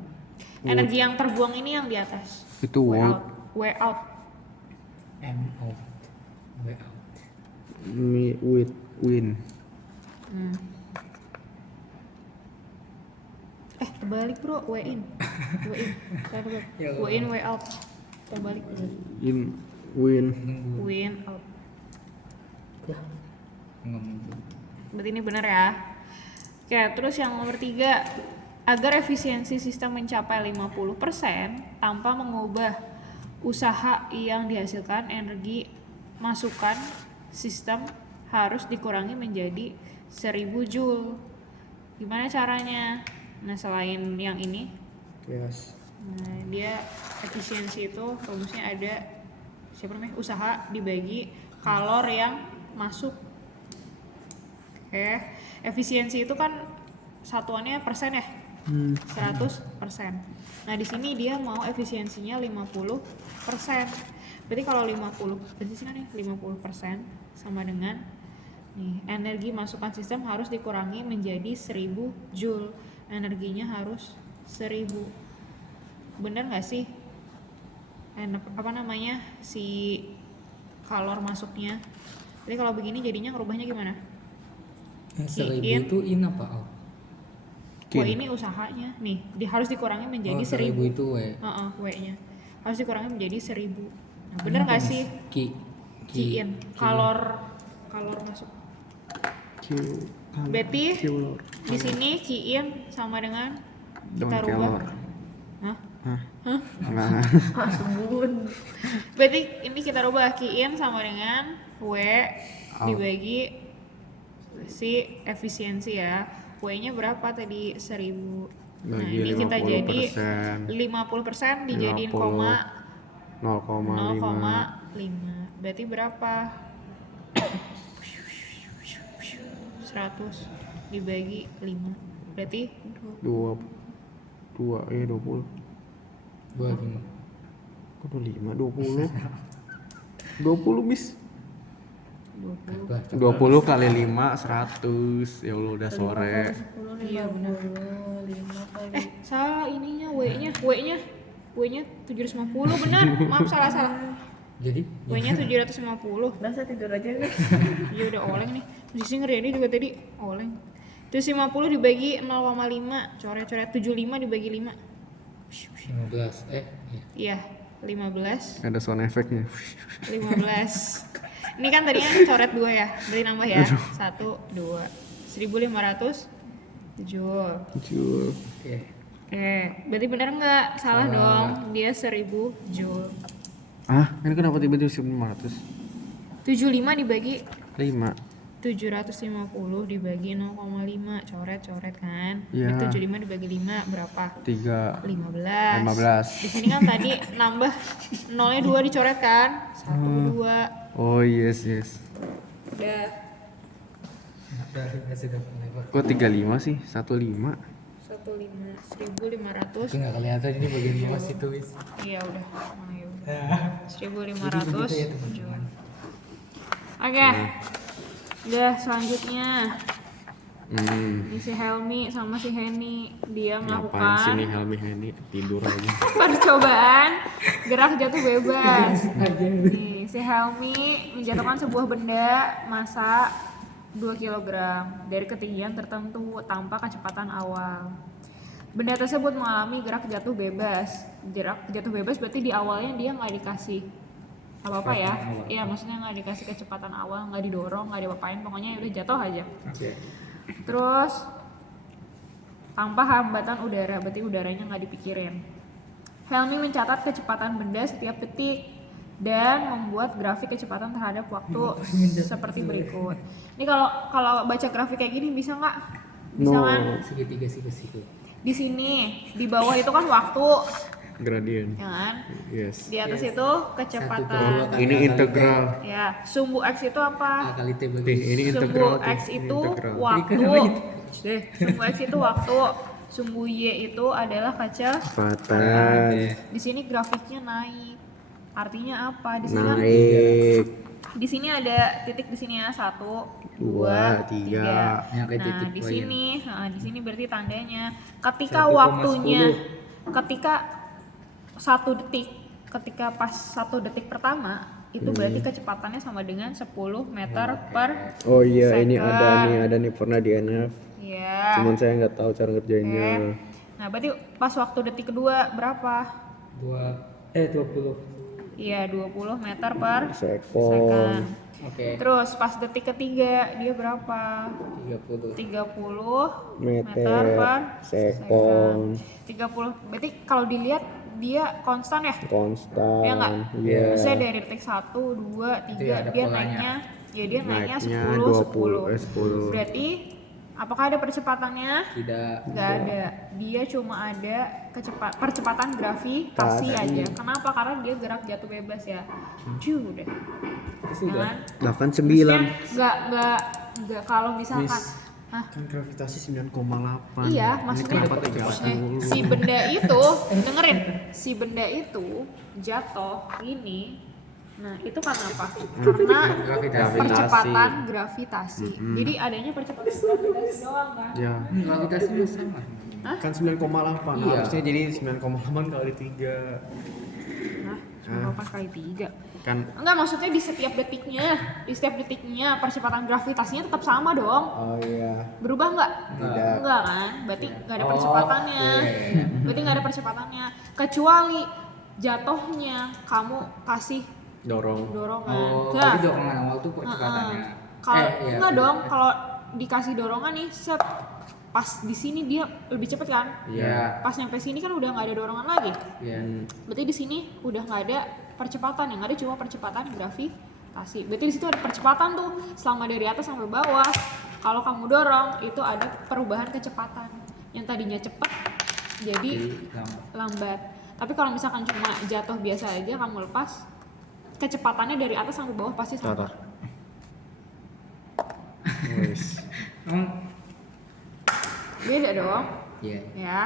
Energi yang terbuang ini yang di atas. Itu W watt. out. MO. Way out. win. Terbalik bro, W in. W in, W out. Terbalik. Win. Win out. Ngomong. Berarti ini benar ya. Oke, terus yang nomor 3, agar efisiensi sistem mencapai 50% tanpa mengubah usaha yang dihasilkan, energi masukan sistem harus dikurangi menjadi 1000 Joule. Gimana caranya? Nah, selain yang ini, Yes. nah, dia efisiensi itu rumusnya ada usaha dibagi kalor yang masuk. Oke, efisiensi itu kan satuannya persen ya, 100%. Nah di sini dia mau efisiensinya 50%. Berarti kalau 50, berarti sini nih 50% sama dengan nih energi masukan sistem harus dikurangi menjadi 1000 Joule. Energinya harus 1000. Bener nggak sih? Si kalor masuknya. Jadi kalau begini jadinya ngerubahnya gimana? 1000 In. itu in apa out? W ini usahanya nih, harus dikurangi menjadi 1000. 1000 itu W. W-nya harus dikurangi menjadi 1000. Nah, bener nggak sih? Ki-in kalor masuk. Berarti di sini Ki-in sama dengan kita rubah. Hah? Enggak. Sembun. Berarti ini kita rubah Ki-in sama dengan W dibagi si efisiensi ya. W-nya berapa tadi? 1000. Nah, Bagi ini kita jadi 50%. 50% dijadiin 0,5. 0,5. Berarti berapa? 100 dibagi 5. Berarti 20. 25. Kok 25? 20. 20 bis. 20 kali 5 100. Ya Allah udah sore. 10, Iya, benar. 5 kali. salah ininya W-nya 750 benar. Maaf salah. Jadi W-nya 750. Nah, saya tidur aja guys. Iya udah oleng nih. Posisi ngeri juga tadi oleng. Terus 50 dibagi 0,5. Coret-coret 75 dibagi 5. 15. Iya, 15. Ada sound efeknya. 15. Ini kan tadinya coret 2 ya. Berarti nambah ya. 1 2. 1500 Joule. Oke. Berarti benar nggak? Salah dong. Dia 1000 Joule. Ini kenapa tiba-tiba 1500? 75 dibagi 5. 750 dibagi 0,5. Coret kan. Iya. 75 dibagi 5 berapa? 3. 15. Di sini kan tadi nambah nolnya 2 dicoret kan? 1 2. Oh yes. Udah. Kok 35 sih? 15. 1500. Itu nggak kelihatan ini bagian bawah situ wis. Iya udah. 1500 Gitu ya teman-teman. Oke. Udah selanjutnya Hmm. si Helmi sama si Henny dia Ngapain sih nih melakukan Helmi Henny tidur aja. percobaan gerak jatuh bebas. Nih, si Helmi menjatuhkan sebuah benda massa 2 kg dari ketinggian tertentu tanpa kecepatan awal. Benda tersebut mengalami gerak jatuh bebas. Gerak jatuh bebas berarti di awalnya dia nggak dikasih apa-apa ya. Iya, maksudnya nggak dikasih kecepatan awal, nggak didorong, nggak diapa-apain, pokoknya udah jatuh aja. Oke. Terus tanpa hambatan udara, berarti udaranya nggak dipikirin. Helmi mencatat kecepatan benda setiap detik dan membuat grafik kecepatan terhadap waktu seperti berikut. Ini kalau baca grafik kayak gini bisa nggak? Bisa No. kan? Segitiga. Di sini di bawah itu kan waktu, Gradient. ya kan? Yes. Di atas itu kecepatan. 1/2 Ini integral. Ya, sumbu x itu apa? A kali T bagi Nih, ini Sumbu integral. tuh. x Ini itu integral. waktu. Sumbu x itu waktu. Sumbu y itu adalah Kecepatan. Di sini grafiknya naik. Artinya apa? Di sini kan Naik. di sini ada titik di sini ya, 1, 2, 2, 3. 3. Yang kayak Nah, titik di poin. sini, di sini berarti tandanya ketika 1,10. waktunya, ketika 1 detik, ketika pas 1 detik pertama itu berarti kecepatannya sama dengan 10 meter per Oh iya, ini second. ada nih pernah di NF. Ya. Cuman saya nggak tahu cara Oke. ngerjainnya. Nah, berarti pas waktu detik kedua berapa? 20. Iya, 20 meter per Sekon. second. Oke. Terus pas detik ketiga dia berapa? 30. 30 meter Meter per sekon. 30. Berarti kalau dilihat dia konstan ya? Konstan. Ya nggak? Iya. Misalnya dari detik 1, 2, 3 Itu ya ada dia polanya. naiknya, ya dia naiknya Naiknya 10. 10. Berarti apakah ada percepatannya? Tidak. Nggak ada. Dia cuma ada percepatan gravitasi aja. Kenapa? Karena dia gerak jatuh bebas ya. Udah. Sudah. Jangan. 89. Maksudnya nggak kalau misalkan Hah? Kan gravitasi 9,8. Iya, Ini maksudnya kenapa 30? si benda itu, dengerin, si benda itu jatuh ini, nah itu karena apa? Karena Gravitasi. percepatan gravitasi. Jadi adanya percepatan gravitasi doang kan? Ya. Gravitasinya sama. Kan 9,8. Iya. Harusnya jadi 9,8 kali 3. Nah, 9,8 kali 3. Kan Enggak, maksudnya di setiap detiknya percepatan gravitasinya tetap sama dong. oh iya. Berubah nggak? Tidak. Enggak kan? Berarti nggak ada Oh, percepatannya. iya. Berarti nggak ada percepatannya. Kecuali jatuhnya kamu kasih Dorong. dorongan. Oh, Nah, tapi dorongan awal tuh percepatannya. kalau Iya. enggak dong, kalau dikasih dorongan nih, set pas di sini dia lebih cepet kan? Iya. Pas nyampe sini kan udah nggak ada dorongan lagi. Iya. Berarti di sini udah nggak ada percepatan, yang ada cuma percepatan gravitasi. Berarti di situ ada percepatan tuh selama dari atas sampai bawah. Kalau kamu dorong itu ada perubahan kecepatan. Yang tadinya cepet jadi lambat. Tapi kalau misalkan cuma jatuh biasa aja kamu lepas, kecepatannya dari atas sampai bawah pasti sama. Wes. Beda dong, Iya. ya.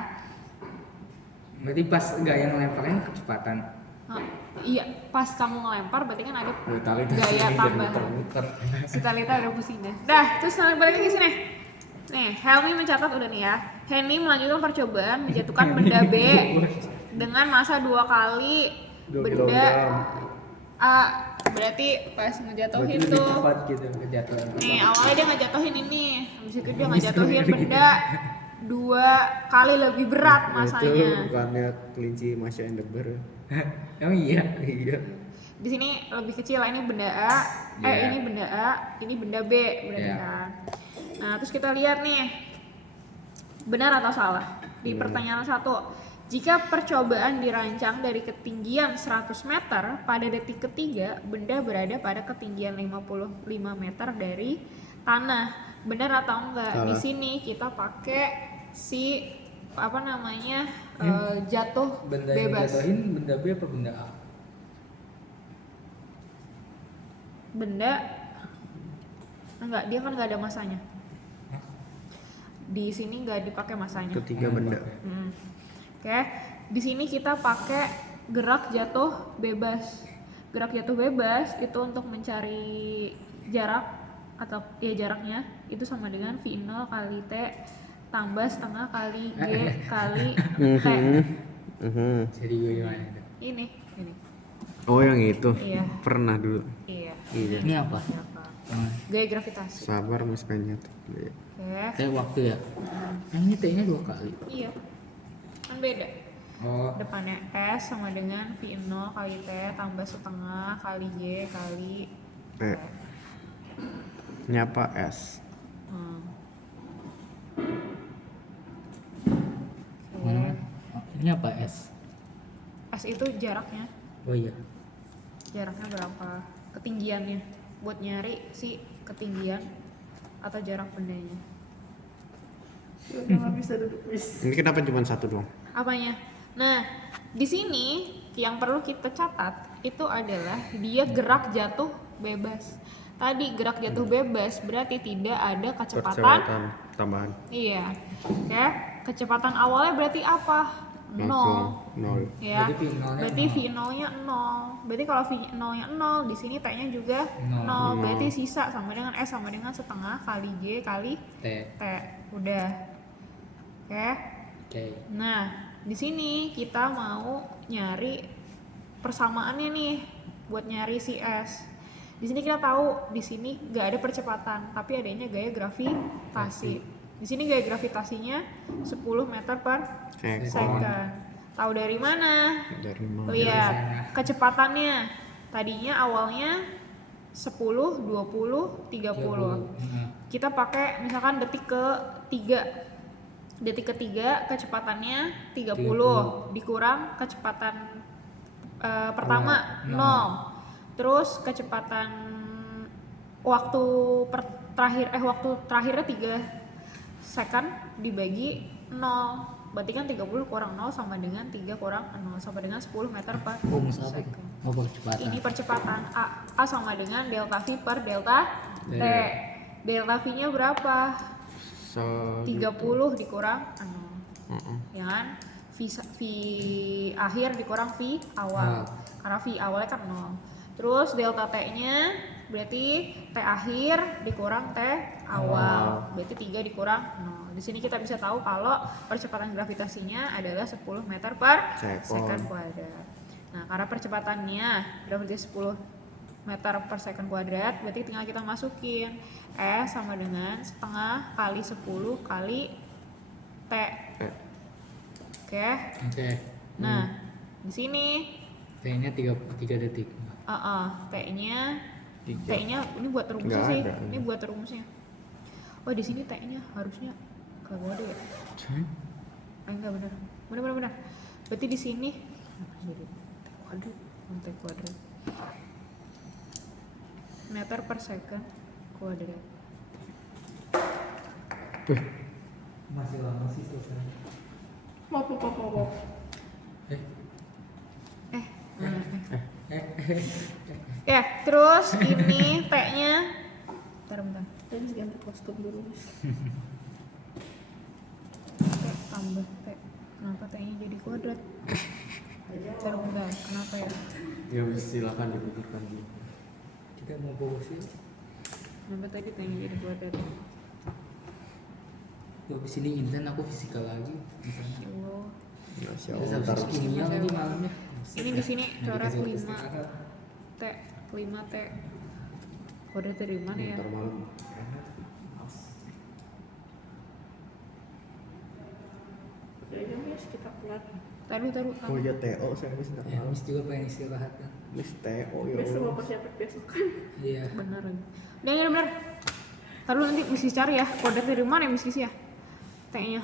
Berarti pas enggak yang lemparin kecepatan. Nah, iya, pas kamu ngelempar berarti kan ada Brutalitas gaya ini tambahan. muter-muter. Si Talita udah pusing deh. Dah, terus balik lagi ke sini. Nih, Helmi mencatat udah nih ya. Henny melanjutkan percobaan menjatuhkan benda B dengan masa 2 kali 2 benda kilogram. A. Berarti pas ngejatuhin Berarti lebih tuh. cepat gitu kejatuhan. Nih, awalnya dia ngejatuhin ini. Habis itu dia ngejatuhin benda 2 kali lebih berat Itu masanya. bukannya kelinci Masya and the Bear. Emang iya. Iya. Di sini lebih kecil lah, ini benda A, Iya. ini benda A, ini benda B berarti Iya. kan. Nah, terus kita lihat nih. Benar atau salah? Di pertanyaan 1. Jika percobaan dirancang dari ketinggian 100 meter, pada detik ketiga benda berada pada ketinggian 55 meter dari tanah. Benar atau enggak? Di Salah. sini kita pakai si apa namanya? Jatuh Benda yang bebas. dijatuhin benda B apa benda A? Benda enggak, dia kan nggak ada masanya. Di sini nggak dipakai masanya. Ketiga benda. Oke, di sini kita pakai gerak jatuh bebas. Gerak jatuh bebas itu untuk mencari jarak atau ya jaraknya itu sama dengan V0 kali T tambah setengah kali G kali T. Jadi gue gimana itu? Ini. Oh yang itu. Iya. Pernah dulu. Iya. Iya. Ini apa? Gaya gravitasi. Sabar Mas pengen nyatu. Iya. Oke. T waktu ya? Ini T-nya 2 kali. Iya. Kan beda. Oh, Depannya S sama dengan V0 kali T tambah setengah kali G kali T. Nyapa S. mana? Oh, ini apa S? S itu jaraknya. Oh iya. jaraknya berapa, ketinggiannya, buat nyari si ketinggian atau jarak bendanya. Udah nggak bisa duduk bis. Ini kenapa cuma satu doang? Apanya? Nah, di sini yang perlu kita catat itu adalah dia gerak jatuh bebas. Tadi gerak jatuh bebas berarti tidak ada kecepatan. Percepatan tambahan. Iya. Ya, kecepatan awalnya berarti apa? 0. Langsung 0. Ya. Berarti V0-nya Berarti 0. V0-nya 0. Berarti kalau V0-nya 0, di sini T-nya juga 0. Berarti sisa sama dengan S sama dengan setengah kali G kali T. T. Udah. Oke. Oke. Nah, di sini kita mau nyari persamaannya nih buat nyari si S. Di sini kita tahu di sini nggak ada percepatan, tapi adanya gaya gravitasi. Di sini gaya gravitasinya 10 meter per second. Tahu dari mana? Dari mana? Lihat kecepatannya. Tadinya awalnya 10, 20, 30. Kita pakai misalkan detik ke 3. Detik ketiga kecepatannya 30 dikurang kecepatan pertama 0. Terus kecepatan waktu waktu terakhirnya 3 second dibagi 0. Berarti kan 30 kurang 0 sama dengan 3 kurang 0 sama dengan 10 meter per Rumus apa? second. Oh, percepatan. Ini percepatan A sama dengan delta V per delta T. Delta V-nya berapa? 30 dikurang 0. Ya kan? V akhir dikurang V awal. Karena V awalnya kan 0. Terus delta T-nya berarti T akhir dikurang T awal. Berarti 3 dikurang 0. Di sini kita bisa tahu kalau percepatan gravitasinya adalah 10 meter per second kuadrat. Nah, karena percepatannya berarti 10 meter per second kuadrat, berarti tinggal kita masukin S sama dengan setengah kali 10 kali T. Oke. Nah, di sini T-nya 3 detik. T-nya ini buat rumusnya Nggak sih. ada. Ini buat rumusnya. Oh, di sini T-nya harusnya kagak ada ya? Enggak benar. Benar. Berarti di sini T kuadrat. Meter per second kuadrat. Masih lama sih selesai. Mau. Ya, terus ini T-nya bentar. Tadi ganti kostum dulu bis. T tambah T. Kenapa T-nya jadi kuadrat? Bentar. Kenapa ya? Ya silakan dipikirkan dulu. Kita mau fokusin. Kenapa tadi T-nya jadi kuadrat? Yuk kesini insan aku fisika lagi. Misalnya. Ya Allah. Masya Terus Allah. habis kimia lagi malamnya. Ini di sini coret Dikasih 5 istirahat. T, 5 T. Kuadrat dari mana ya? Ntar malam. Kayaknya bis kita kelar. Taruh. Oh ya TO saya bisa ntar Ya, malam. Miss juga pengen istirahat kan. Miss TO ya Besok mau Allah. persiapan besok kan. Iya. Bener lagi. Bener. Taruh nanti mesti cari ya. Kuadrat dari mana ya mesti ya? T-nya.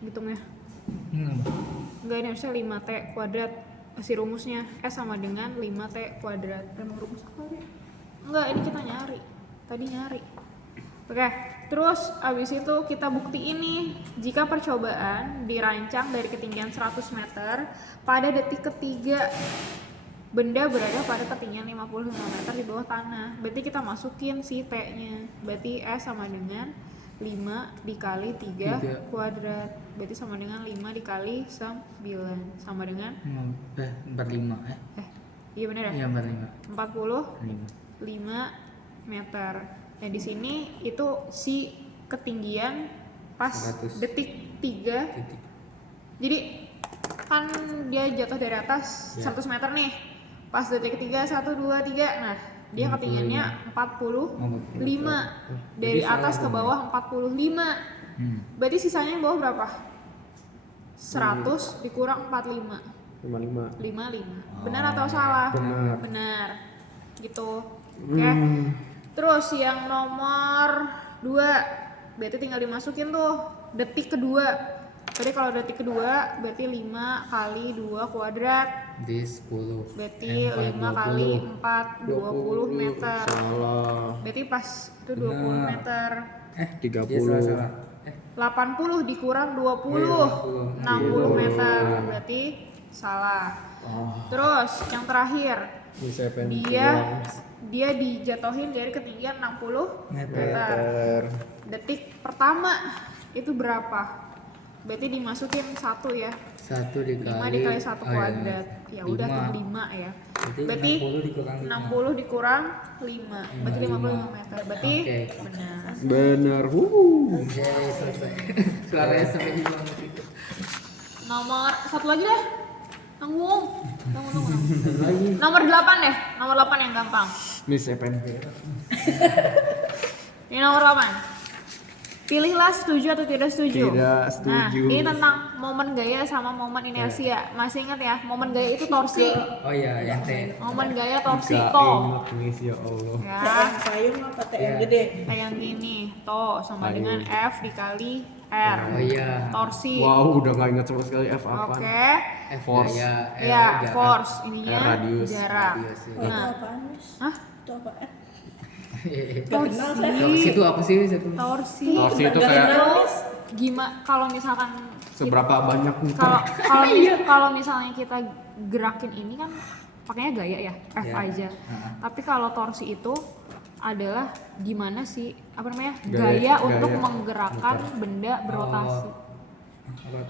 Hitungnya. Enggak, ini harusnya 5T kuadrat. Kasih rumusnya. S sama dengan 5T kuadrat. Emang rumus apa ya? Enggak, ini kita nyari. Tadi nyari. Oke, terus abis itu kita bukti ini. Jika percobaan dirancang dari ketinggian 100 meter pada detik ketiga benda berada pada ketinggian 55 meter di bawah tanah. Berarti kita masukin si T-nya. Berarti S sama dengan 5 dikali 3 kuadrat. Berarti sama dengan 5 dikali 9. Sama dengan 45 iya bener Iya ya? 45. 45 meter. Nah di sini itu si ketinggian pas 100. detik 3. Titik. Jadi kan dia jatuh dari atas Ya. 100 meter nih. Pas detik ketiga 1, 2, 3. Nah dia ketinggiannya 45. Dari Jadi atas ke salah bawah 45. Berarti sisanya bawah berapa? 100 dikurang 45. 55. 55. Benar atau salah? Benar. Benar. Gitu. Oke. Terus yang nomor 2 berarti tinggal dimasukin tuh detik kedua. Berarti kalau detik kedua berarti 5 kali 2 kuadrat. Di 10. Berarti 5 kali 4 20 meter. Salah. Berarti pas itu 20 Benar. meter. 30. Iya, salah. 80 dikurang 20 Iya, 60 meter. Berarti salah. Terus yang terakhir Bisa dia dijatuhin dari ketinggian 60 Meter. meter. Detik pertama itu berapa? Berarti dimasukin 1 ya. 1 5 dikali 1 kuadrat. Ya udah tuh 5 ya. Berarti 60 dikurang 5. 60 dikurang 5. Berarti 55 meter. Berarti Oke. benar. Bener. Oke, selesai. Suaranya sampai hilang itu. Nomor satu lagi deh. Tunggu. Nomor 8 deh. Nomor 8 yang gampang. Miss Epen. Ini nomor 8. Pilihlah setuju atau tidak setuju. Tidak setuju. Nah, ini tentang momen gaya sama momen inersia. Masih ingat ya, momen gaya itu torsi. Oh iya, yang T. Momen gaya torsi Gak toh. inget Miss, ya Allah. Ya, TM payung apa TM Iya. gede? kayak gini. Toh sama Payung. dengan F dikali R. Oh iya. Torsi. Wow, udah gak inget sama sekali F apa. Oke. F Force. gaya, R Ya, jarak. force ininya R radius. jarak. Radius, ya. Oh, itu Nah. apaan, Mas? Hah? Itu apaan? Torsi. Terus itu apa sih satu? Torsi. Torsi itu Gak kayak kenal, Mas. Gimana kalau misalkan seberapa banyak kalau muter. kalau misalnya kita gerakin ini kan pakainya gaya ya F Ya. aja. Tapi kalau torsi itu adalah gimana sih apa namanya Gaya- gaya untuk gaya menggerakkan benda berotasi.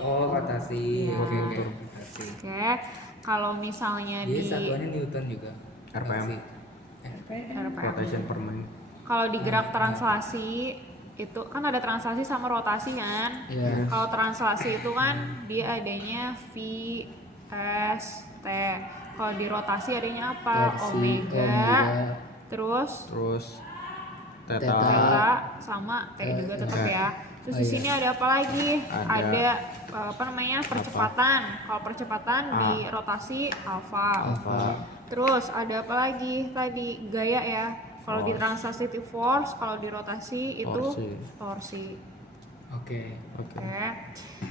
Oh, rotasi. Iya. Oke, oke. Rotasi. Oke, kalau misalnya Dia di satuannya Newton juga. RPM. Rotasi. RPM. Rotation per minute. Kalau di gerak translasi itu kan ada translasi sama rotasi kan. Iya. Kalau translasi itu kan dia adanya V, S, T. Kalau di rotasi adanya apa? Torsi, Omega. Terus Theta. Theta sama T juga tetap ya. Terus Oh, di iya. sini ada apa lagi? Ada Ada apa namanya? Percepatan. Kalau percepatan di rotasi alfa. Alpha. Terus ada apa lagi? Tadi gaya ya. Kalau di Force. translasi itu force, kalau di rotasi itu Torsi. torsi. Oke. Oke. Oke.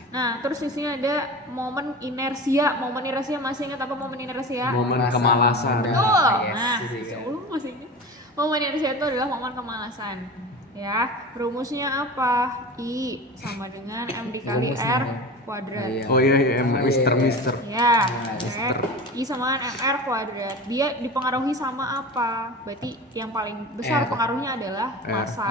Nah, terus di sini ada momen inersia. Momen inersia masih ingat apa momen inersia? Momen kemalasan. Betul. Yes, Nah, gitu ya. ya Allah masih ingat. Momen inersia itu adalah momen kemalasan. Ya, rumusnya apa? I sama dengan M dikali Rumusnya R apa? kuadrat. Iya. Oh iya, iya, Oh, Mister, iya. Mister. Ya, Mister. I sama dengan MR kuadrat. Dia dipengaruhi sama apa? Berarti yang paling besar R. pengaruhnya adalah R. masa.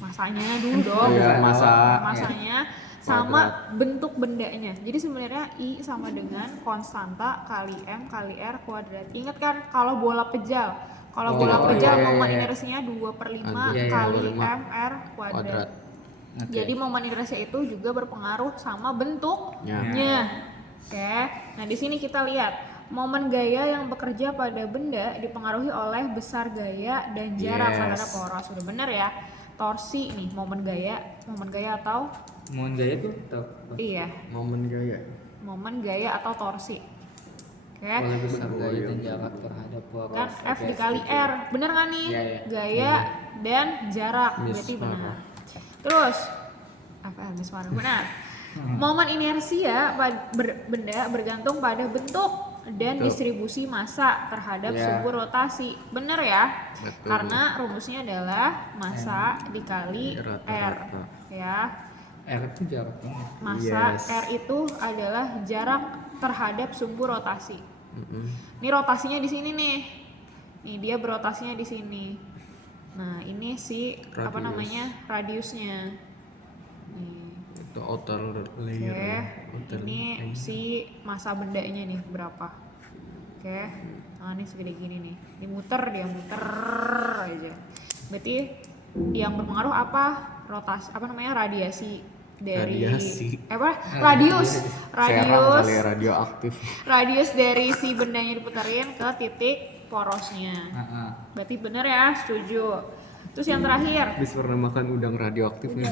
Masanya dulu dong. Iya, masa. Masanya sama bentuk bendanya. Jadi sebenarnya I sama dengan konstanta kali M kali R kuadrat. Ingat kan kalau bola pejal. Kalau Oh, bola iya, pejal iya, momen iya. inersinya 2/5 Iya, iya, kali 2/5 MR kuadrat. Kuadrat. Oke. Jadi momen inersia itu juga berpengaruh sama bentuknya. Ya. Oke. Nah, di sini kita lihat momen gaya yang bekerja pada benda dipengaruhi oleh besar gaya dan jarak Yes. terhadap poros. Sudah benar ya. Torsi nih momen gaya atau Mohon gaya tuh tau. iya, Momen gaya. momen gaya atau torsi. Oke. Oleh besar Oh, gaya iya. dan jarak terhadap poros. Kan F Oke, dikali setuju. R. Bener kan nih? Iya, iya. Gaya dan jarak. Miss Berarti benar. Farah. Terus apa Miss Farah? Benar. Momen inersia benda bergantung pada bentuk dan Betul. distribusi massa terhadap Ya. sumbu rotasi. Bener ya? Betul. Karena rumusnya adalah massa dikali R. Rata-rata. Ya. R itu jarak banget. Massa Yes. R itu adalah jarak terhadap sumbu rotasi. Mm-mm. Ini rotasinya di sini nih. Nih dia berotasinya di sini. Nah, ini si apa Radius. namanya? Radiusnya. Nih. Itu outer Oke. layer. ya. Outer Ini layer. si massa bendanya nih berapa? Oke. Nah, ini segede gini nih. Dia muter aja. Berarti yang berpengaruh apa? Apa namanya? Radiasi dari Radiasi. Radius. Serang kali ya, radioaktif. Radius dari si bendanya diputerin ke titik porosnya. Heeh. Berarti bener ya, setuju. Terus yang terakhir, Bis pernah makan udang radioaktif nih.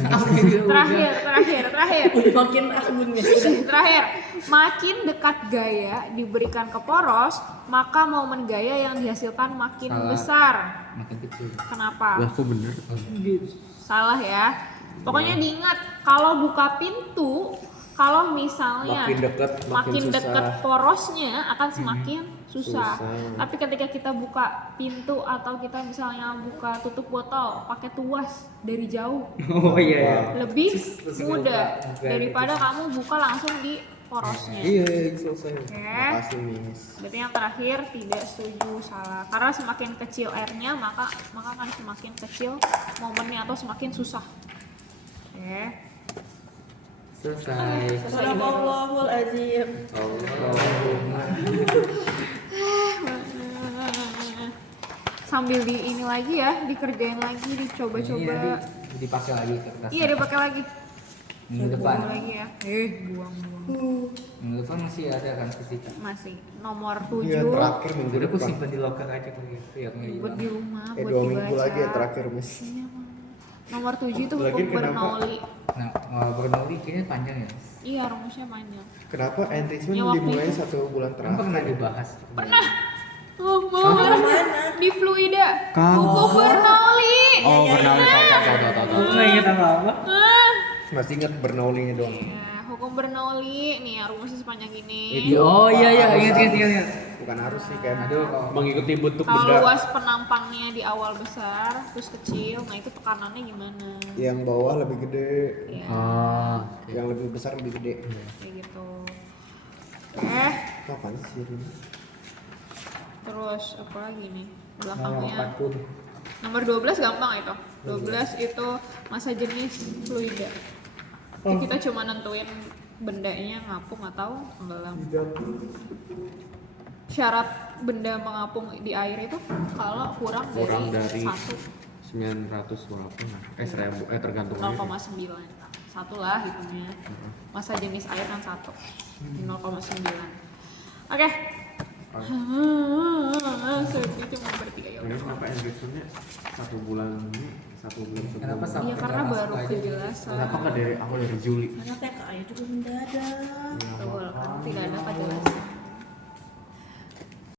terakhir. Udah makin akun ya. Terakhir, makin dekat gaya diberikan ke poros, maka momen gaya yang dihasilkan makin Salah. besar. Makin kecil. Kenapa? Lah kok bener? Salah ya. Pokoknya diingat kalau buka pintu, kalau misalnya Makin deket, makin susah. deket porosnya akan semakin susah. Susah. Tapi ketika kita buka pintu atau kita misalnya buka tutup botol pakai tuas dari jauh, Oh iya. lebih Terus mudah buka daripada kamu buka langsung di porosnya. Iya, selesai. Oke. Makasih, Miss. Berarti yang terakhir tidak setuju, salah. Karena semakin kecil airnya maka akan semakin kecil momennya atau semakin susah. Oke. Selesai. Sadaqallahul azim. Sambil di ini lagi ya, dikerjain lagi, dicoba-coba. Dipakai lagi kertas. Iya, dipakai lagi. Minggu depan. Buang lagi ya. Buang-buang. Minggu depan masih ada kan fisika. Masih nomor Iya, 7 terakhir minggu Udah aku depan. simpen di locker aja kali gitu ya. buat di rumah, buat 2 dibaca. minggu lagi ya terakhir, Miss. Iya, Mama. Nomor 7 itu Lagi hukum kenapa? Bernoulli. Nah, Bernoulli kayaknya panjang ya. Iya, rumusnya panjang. Kenapa enrichment Ya, waktu dimulai itu. 1 bulan Kan pernah terakhir? dibahas. Pernah. Oh, di Fluida. Hukum Bernoulli. Oh, Bernoulli, tahu. Aku nggak ingat apa-apa. Masih ingat Bernoulli-nya doang. Iya, hukum Bernoulli nih rumusnya sepanjang gini. Oh iya Harus, ingat. Bukan harus sih kan. Aduh, kalau Mengikuti bentuk Kalau benda. luas penampangnya di awal besar, terus kecil, nah itu tekanannya gimana? Yang bawah lebih gede, Ya, Oh. yang lebih besar lebih gede. kayak gitu. Kapan sih ini? Terus apa lagi nih? Nomor Belakangnya. 40. Nomor 12 gampang itu. 12 itu masa jenis fluida. Jadi kita cuma nentuin bendanya ngapung atau tenggelam. Syarat benda mengapung di air itu kalau kurang dari 1 900 berapa? 1000 tergantung aja. 0,9 satu lah hitungnya. Masa jenis air kan 1 0,9. Oke. Saya cuma bertiga ya Ini udah. kenapa enrichmentnya 1 bulan ini? 1 bulan sebelum? Kenapa sampai Iya karena masuk baru aja? kejelasan. Kenapa nggak dari awal dari Juli? Karena TKA juga mendadak. Betul, kan tidak ada kejelasan.